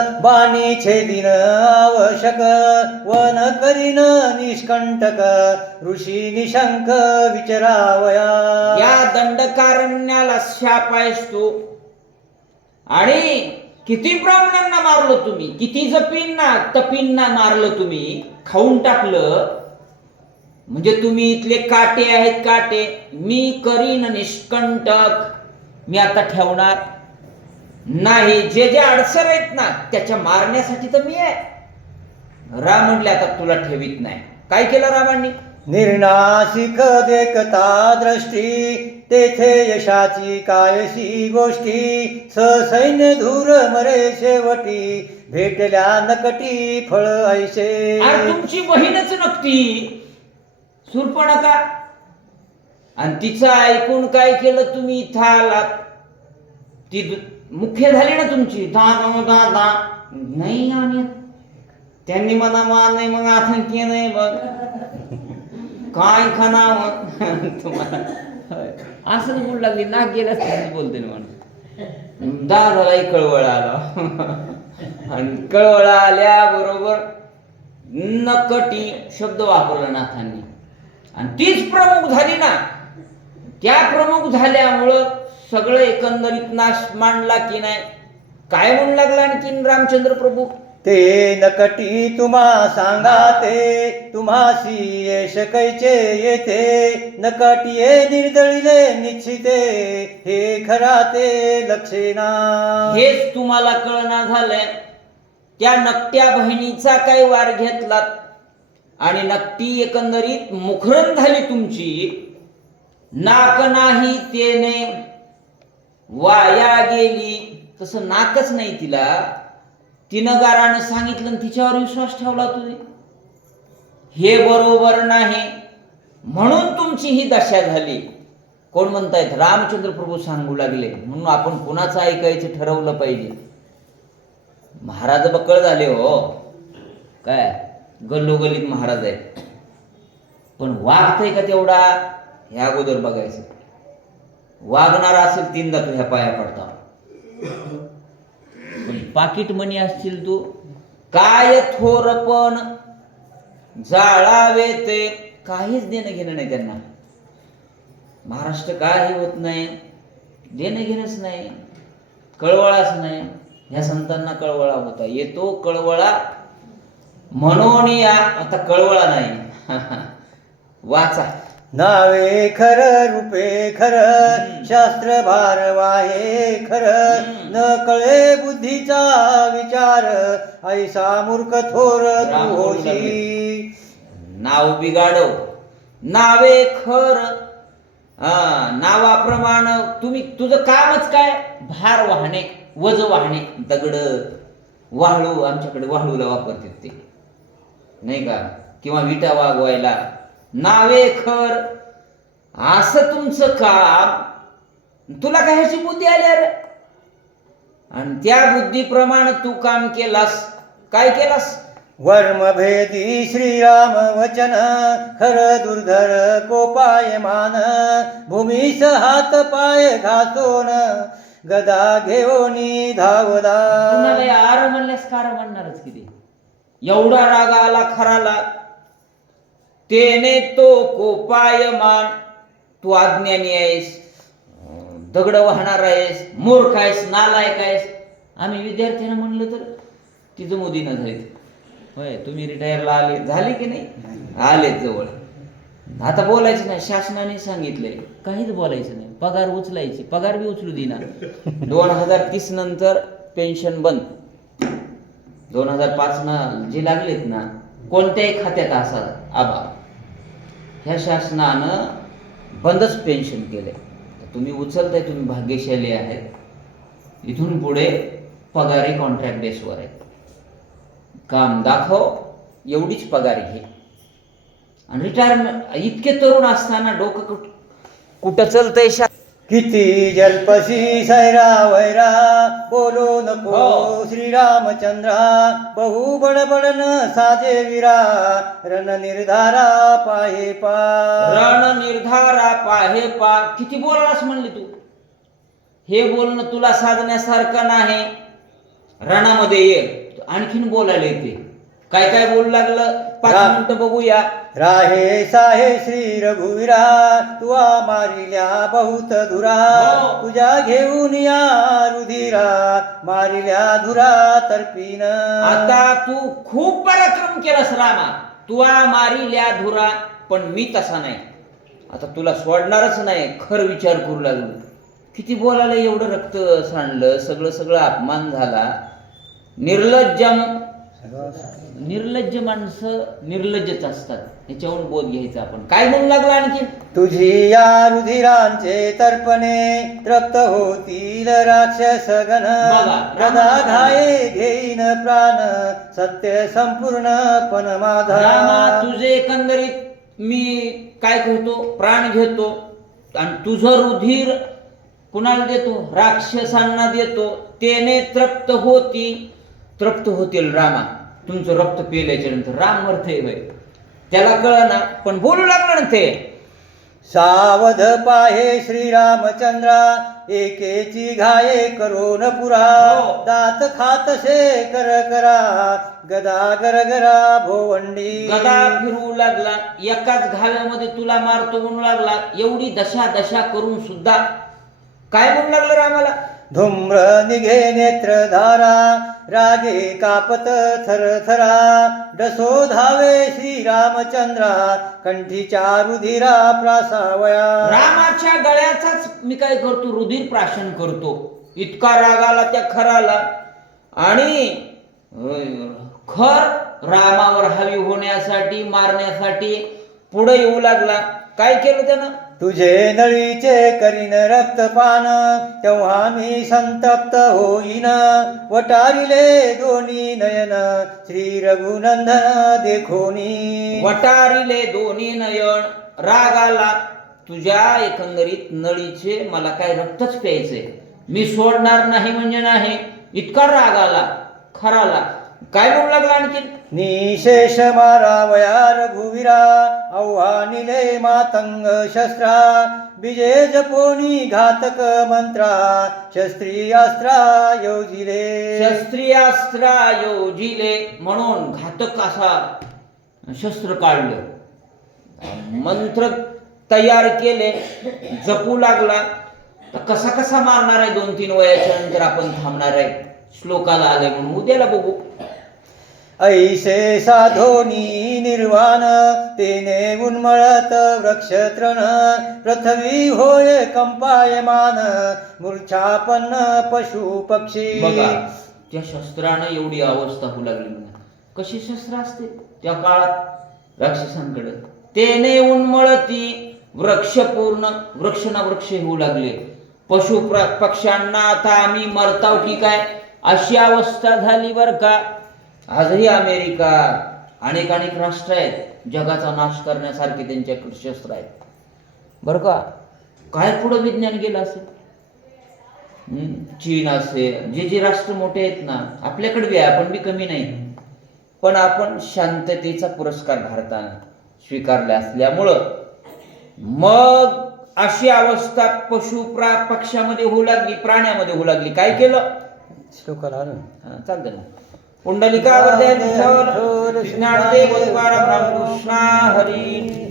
बाणी छेदिन आवश्यक वन करीन निष्कंटक ऋषी निशंक विचरावया. या दंडकारण्याला शाप आहेस तू. आणि किती ब्राह्मणांना मारलं तुम्ही, किती जपींना तपींना मारलं तुम्ही, खाऊन टाकलं. म्हणजे तुम्ही इथले काटे आहेत काटे. मी करीन निष्कंटक, मी आता ठेवणार नाही. जे जे अडसर आहेत ना त्याच्या मारण्यासाठी तर मी आहे. राम म्हणले आता तुला ठेवीत नाही. काय केलं रामांनी? निर्नाशिक देखता दृष्टी तेथे यशाची कायशी गोष्टी ससैन्य धूर मरे शेवटी भेटल्या नकटी फळ ऐसे. अरे तुमची बहीणच नक्ती शूर्पणखा, आणि तिचं ऐकून काय केलं तुम्ही? इथं आलात, ती मुख्य झाली ना तुमची. दादा नाही, आणि त्यांनी मला मार नाही मग आतंकी नाही बघ काय खाना तुम्हाला असं बोलू लागली. नाक गेलं बोलते ना म्हणून. दादालाही कळवळ आला आणि कळवळ आल्या बरोबर नकटी शब्द वापरला नाथांनी. आणि तीच प्रमुख झाली ना. त्या प्रमुख झाल्यामुळं सगळं एकंदरीत नाश मांडला की नाही. काय म्हणू लागला आणखीन रामचंद्र प्रभू? ते नकटी तुम्हा सांगा ते तुम्हासी यश कैचे येते. नकटिये निर्दळिले निश्चिते हे खरा ते लक्षेना. हेच तुम्हाला कळना झालंय. त्या नकट्या बहिणीचा काही वार घेतलात आणि नकटी एकंदरीत मुखरण झाली तुमची. नाक नाही तेने वाया गेली. तसं नाकच नाही तिला. तिनं गारानं सांगितलं आणि तिच्यावर विश्वास ठेवला तुम्ही. हे बरोबर नाही, म्हणून तुमची ही दशा झाली. कोण म्हणतायत? रामचंद्र प्रभू सांगू लागले. म्हणून आपण कुणाचं ऐकायचं ठरवलं पाहिजे. महाराज बक्कळ झाले हो, काय गल्लोगल्लीत महाराज आहेत, पण वागतंय का तेवढा ह्या अगोदर बघायचं. वागणार असेल तीनदा तू ह्या पाया पडता. पाकिट मनी असतील तू काय थोरपण जाळावे ते काहीच देणं घेणं नाही त्यांना. महाराष्ट्र काही होत नाही, देणं घेणंच नाही, कळवळाच नाही. ह्या संतांना कळवळा होता. येतो कळवळा म्हणून या. आता कळवळा नाही वाचा. नावे खर रूपे खर शास्त्र भार वाहे खर न कळे बुद्धीचा विचार ऐसा मूर्ख थोर तू होशी. नाव बिगाडव, नावे खर. नावाप्रमाणे तुम्ही तुझं कामच काय? भार वाहणे, वज वाहणे, दगड वाळू. आमच्याकडे वाळूला वापरतात ते नाही का, किंवा विटा वागवायला. नावे खर असं तुमचं काम. तुला काय ह्याची बुद्धी आली रे? आणि त्या बुद्धीप्रमाणे तू काम केलास. काय केलास? वर्मभेदी श्रीराम वचन खर दुर्धर कोपायमान भूमीस हात पाय घासून गदा घेऊनी धावला. आर म्हणल्यास कार म्हणणारच किती. एवढा राग आला खराला. तेने तो कोपायमान. तू अज्ञानी आहेस, दगड वाहणार आहेस, मूर्ख आहेस, नालायक आहेस. आम्ही विद्यार्थ्यांना म्हणलं तर तिचं मोदीनं जाईल. होय, तुम्ही रिटायरला आले झाले की नाही? आले जवळ. आता बोलायचं नाही. शासनाने सांगितलंय काहीच बोलायचं नाही. पगार उचलायची, पगार बी उचलू देणार. 2030 नंतर पेन्शन बंद. 2005 ना जे लागलेत ना कोणत्याही खात्यात असा आबा, ह्या शासनानं बंदच पेन्शन केलंय. तुम्ही उचलताय, तुम्ही भाग्यशाली आहेत. इथून पुढे पगारी कॉन्ट्रॅक्ट बेसवर आहे. काम दाखव, एवढीच पगार घे. आणि रिटायरमेंट इतके तरुण असताना डोकं कुठं चलतंय? किती जल्पसी सैरा वैरा बोलो नको श्रीरामचंद्रा बहु बडबडन साजे वीरा रण निर्धारा पाहे पा. रण निर्धारा पाहे पा. किती बोललास म्हणली तू? हे बोलणं तुला साधण्यासारखं नाही. रणामध्ये ये. आणखीन बोलायला येते. काय काय बोलू लागलं 5 मिनिटं बघूया. राहे साहे श्री रघुवीरा, तुआ मारिल्या बहुत धुरा, हो. तुझ्या घेऊन या रुधिरा, मारिल्या धुरा तर्पीन. आता तू खूप पराक्रम केलास रामा, तुला मारिल्या धुरा, पण मी तसा नाही. आता तुला सोडणारच नाही. खर विचार करू लागलो. किती बोलायला एवढं रक्त सांडलं, सगळं अपमान झाला. निर्लज्ज माणसं निर्लज्जच असतात. याच्यावर बोध घ्यायचा आपण. काय म्हणू लागला आणखी? तुझी या रुधिरांचे तर्पणे, तृप्त होतील राक्षस गण, बघा, गदा घाये घेईन प्राण, सत्य संपूर्ण पण माझा. रामा, तुझे एकंदरीत मी काय करतो, प्राण घेतो. आणि तुझं रुधिर कुणाला देतो? राक्षसांना देतो. त्याने तृप्त होतील रामा. तुमचं रक्त पिल्याच्या नंतर राम मरते होय. त्याला कळना, पण बोलू लागलं ना ते. सावध पाहे श्रीरामचंद्रा, एकेची घाये करो न पुरा, हो. दात खातसे कर करा, गदा गरगरा भोवंडी. गदा फिरवू लागला. एकाच घाव्यामध्ये तुला मारतो म्हणू लागला. एवढी दशा करून सुद्धा काय म्हणू लागलं रामाला? धूम्र निघे नेत्रधारा, रागे कापत थरथरा, डसो धावे श्रीरामचंद्रा, कंठीच्या रुधिरा प्रासावया. रामाच्या गळ्याचाच मी काय करतो, रुधिर प्राशन करतो. इतका राग आला त्या खराला. आणि खर रामावर हवी होण्यासाठी, मारण्यासाठी पुढे येऊ लागला. काय केलं त्यानं? तुझे नळीचे करीन रक्तपान, तेव्हा मी संतप्त होईन, वटारिले दोन्ही नयन, श्री रघुनंदन देखोनी. वटारिले दोन्ही नयन. राग आला तुझ्या एकंदरीत नळीचे, मला काय रक्तच प्यायचंय, मी सोडणार नाही म्हणजे नाही. इतका राग आला खराला. काय म्हणू लागला आणखी? निशेष मारावया रघुवीरा, आव्हानिले मातंग शस्त्रा, बीजे जपोनी घातक मंत्रा, शस्त्रियास्त्रा योजिले. शस्त्रियास्त्रा योजिले म्हणून घातक असा शस्त्र काढलं, मंत्र तयार केले, जपू लागला. तर कसा कसा मारणार आहे 2-3 वयाच्या नंतर आपण थांबणार आहे. श्लोकाला आले म्हणून उद्याला बघू. ऐसे साधोनी निर्वाण, तेने उन्मळत वृक्ष तृण, पृथ्वी होय कंपायमान, मूर्छापन्न पशु पक्षी. बघा, त्या शस्त्रानं एवढी अवस्था होऊ लागली. कशी शस्त्र असते त्या काळात राक्षसांकडे? तेने उन्मळती वृक्ष, पूर्ण वृक्ष ना वृक्ष होऊ लागले. पशु पक्ष्यांना आता आम्ही मरताव की काय, अशी अवस्था झाली बर का. आजही अमेरिका, अनेक राष्ट्र आहेत जगाचा नाश करण्यासारखे त्यांच्याकडे शस्त्र आहेत बर का. काय पुढं विज्ञान गेलं असेल. चीन असेल, जे राष्ट्र मोठे आहेत ना, आपल्याकडे बी आहे, आपण बी कमी नाही. पण आपण शांततेचा पुरस्कार भारताने स्वीकारला असल्यामुळं मग अशी अवस्था पशु पक्ष्यामध्ये होऊ लागली, प्राण्यामध्ये होऊ लागली. काय केलं? श्लोकाला चालतं ना. पुंडलिका वरदे विठ्ठल, ज्ञानदेव तुकाराम रामकृष्ण हरी.